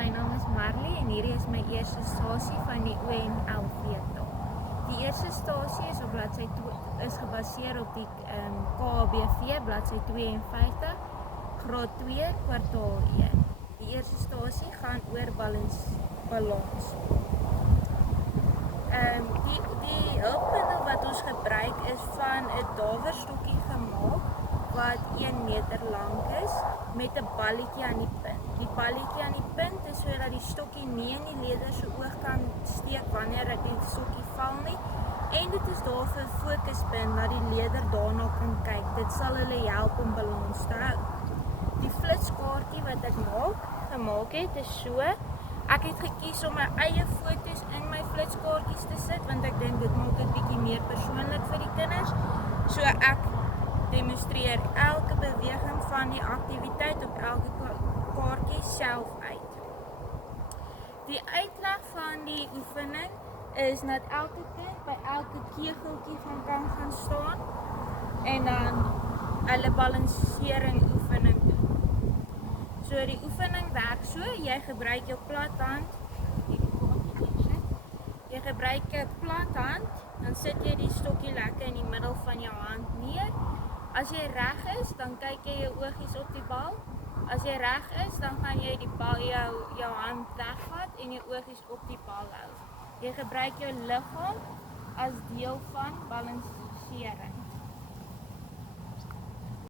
my naam is Marley en hierdie is my eerste stasie van die ONLV-taal. Die eerste stasie is op bladsy 2, is gebaseer op die KHBV bladsy 52, graad 2, kwartaal 1. Die eerste stasie gaan oor balans. Die hulpmiddel wat ons gebruik is van 'n dawerstokkie gemaak wat 1 meter lank is met 'n balletjie aan die punt. Die balletjie aan die punt is sodat die stokkie nie in die leder se oog kan steek wanneer die stokkie val nie. En dit is daar vir 'n fokuspunt dat die leder daarna kan kyk. Dit sal hulle help om balans te hou. Die flitskaartjie wat ek gemaak het is so. Ek het gekies om my eie foto's in my flitskaartjies te sit want ek dink dit maak dit bietjie meer persoonlik vir die kinders. So ek demonstreer elke beweging van die aktiwiteit op elke kaartjie self uit. Die uitleg van die oefening is dat elke kind by elke kegeltjie kan gaan staan en dan hulle balansering oefening doen. So die oefening werk so, jy gebruik jou plat hand, jy gebruik 'n plat hand, dan sit jy die stokkie lekker in die middel van jou hand neer. As jy reg is, dan kyk jy jou oogies op die bal. As jy reg is, dan gaan jy die bal jou hand wegvat en jou oogies op die bal hou. Jy gebruik jou liggaam as deel van balansering.